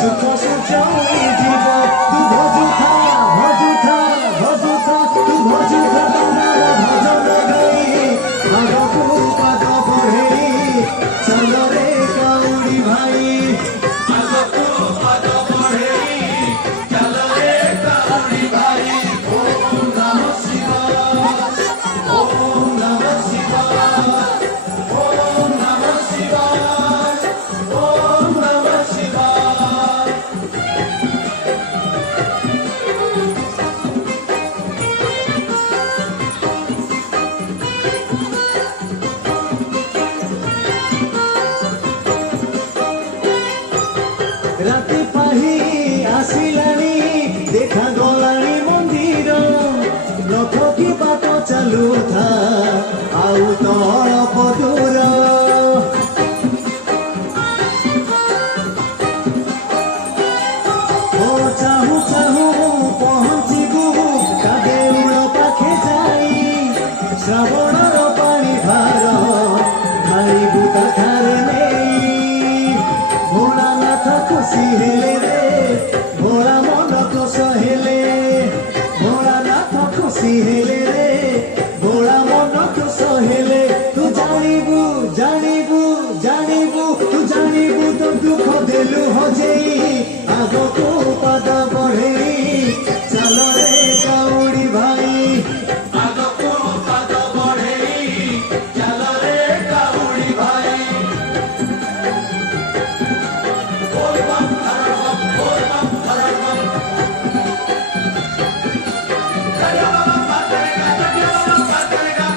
सुख सुचाई जीव तू भजुथा भजुथा भजुथा तू भजुथा तमार भजन गाई आगकू पाद बढ़ेई चल रे काउड़ी भाई आगकू पाद बढ़ेई चल रे काउड़ी भाई ओम नमः शिवाय ओम नमः शिवाय ओम नमः शिवाय ओम नमः शिवाय। राति पाही आसिलानी देखा गलानी मंदिर रथ की बात चालू था आउ तो अल्प दूर चाहू चाहू पहुँचबू कादेउल पाखे जाई श्रावणर पानी भार खाइबू काखारे नहीं भोलानाथ खुशी हेले रे भोला मन कोश हेले भोलानाथ खुशी हेले रे भोला मन कोश हेले तू जानिबू जानिबू जानिबू तू जानिबू तो दुख देलु हजेई आगकू पाद बढ़ेई चल रे काउड़ी भाई आगकू पाद बढ़ेई चल रे काउड़ी भाई। बोल बम हर बम बोल बम हर बम चलो बम बात करेगा चलो बम बात करेगा।